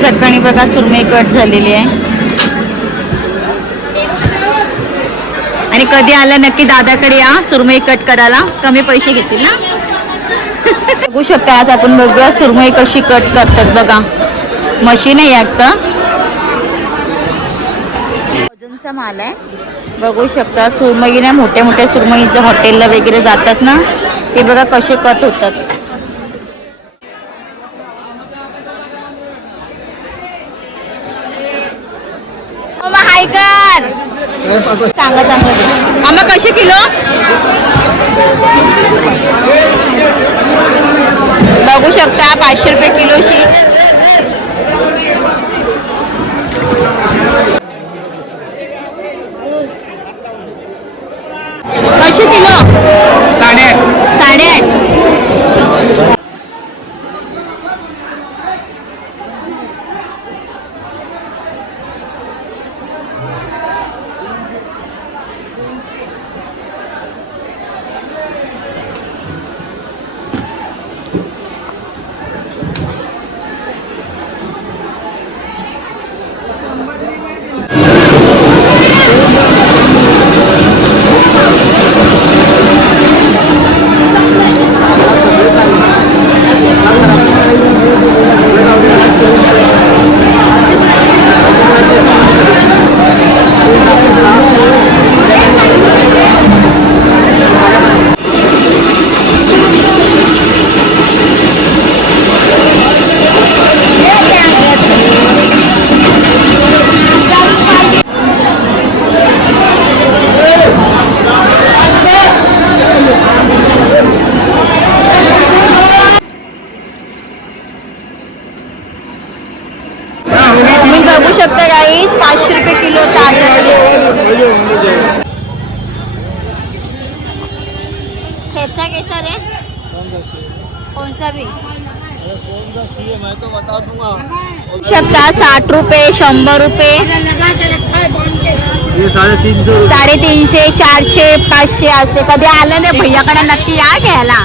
प्रकारे बघा सुरमई कट झालेली आहे. आणि कधी आलं नक्की दादाकडे या सुरमई कट करायला, कमी पैसे घेतील ना. बघू शकता आज आपण बघूया सुरमई कशी कट करतात. बघा मशीन आहे एकदा वजनचा माल आहे. बघू शकता सुरमई ना मोठ्या मोठ्या सुरमईचं हॉटेलला वगैरे जातात ना, ते बघा कसे कट होतात. हाय कर चांगलं चांगलं दे. मामा कसे किलो? बघू शकता 500 रुपये किलोशी. कसे किलो? 8.5. तुम्ही बघू शकता गाईस 500 रुपये किलो ताजा. कैसा कैसा रे? कौन सा भी मैं तो बता दूंगा. शकता 60 रुपये 100 रुपये 350 400 500 असे. कधी आलं नाही भैयाकडे नक्की या घ्यायला.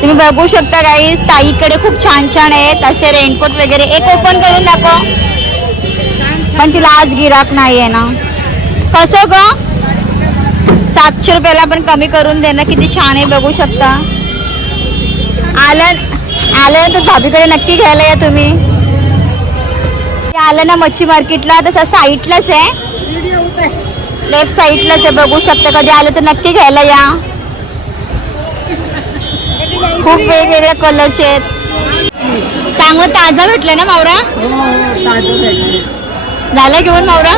तुम्ही बघू शकता गाईस ताईकडे खूप छान छान आहेत असे रेनकोट वगैरे. एक ओपन करून दाखव. पण तिला आज गिराक नाही आहे ना. कसं ग 700 रुपयाला पण कमी करून देणं किती छान आहे. बघू शकता. आलं तर भाभीकडे नक्की घ्यायला या तुम्ही. आलं ना मच्छी मार्केटला तसं साईडलाच आहे, लेफ्ट साईडलाच आहे. बघू शकता कधी आलं तर नक्की घ्यायला या. खूप वेगवेगळ्या कलरचे आहेत. चांगलं ताजा भेटलं ना मावरा? झालं घेऊन मावरा?